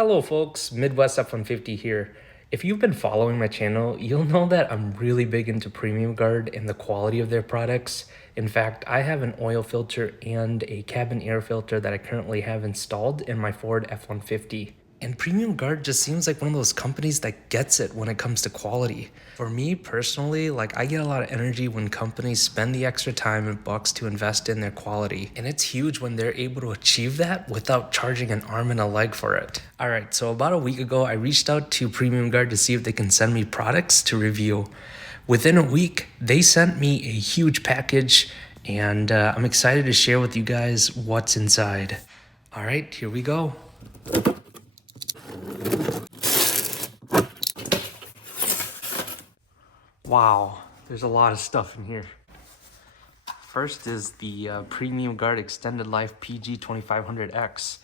Hello folks, Midwest F-150 here. If you've been following my channel, you'll know that I'm really big into Premium Guard and the quality of their products. In fact, I have an oil filter and a cabin air filter that I currently have installed in my Ford F-150. And Premium Guard just seems like one of those companies that gets it when it comes to quality. For me personally, I get a lot of energy when companies spend the extra time and bucks to invest in their quality. And it's huge when they're able to achieve that without charging an arm and a leg for it. Alright, so about a week ago, I reached out to Premium Guard to see if they can send me products to review. Within a week, they sent me a huge package, and I'm excited to share with you guys what's inside. Alright, here we go. Wow, there's a lot of stuff in here. First is the Premium Guard Extended Life PG 2500X.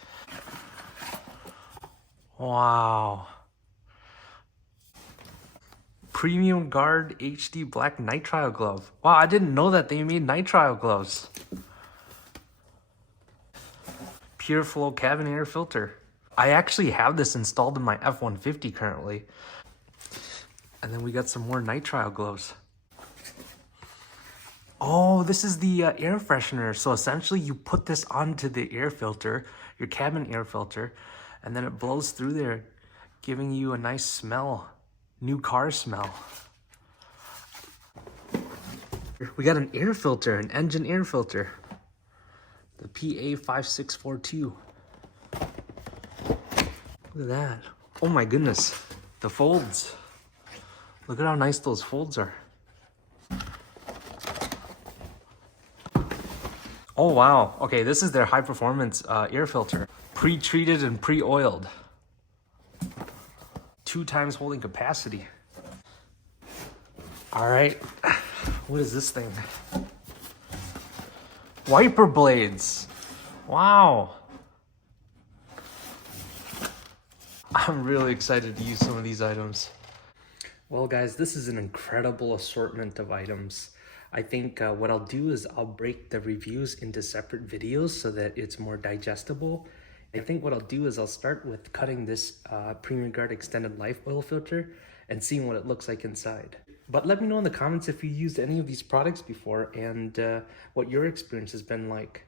Wow. Premium Guard HD Black Nitrile Glove. Wow, I didn't know that they made nitrile gloves. Pure Flow Cabin Air Filter. I actually have this installed in my F-150 currently. And then we got some more nitrile gloves. Oh, this is the air freshener. So essentially you put this onto the air filter, your cabin air filter, and then it blows through there, giving you a nice smell, new car smell. We got an air filter, an engine air filter, the PA5642. Look at that. Oh my goodness, the folds. Look at how nice those folds are. Oh wow, okay, this is their high performance air filter. Pre-treated and pre-oiled. 2 times holding capacity. All right, what is this thing? Wiper blades. Wow. I'm really excited to use some of these items. Well guys, this is an incredible assortment of items. I think what I'll do is I'll break the reviews into separate videos so that it's more digestible. I think what I'll do is I'll start with cutting this Premium Guard Extended Life oil filter and seeing what it looks like inside. But let me know in the comments if you used any of these products before and what your experience has been like.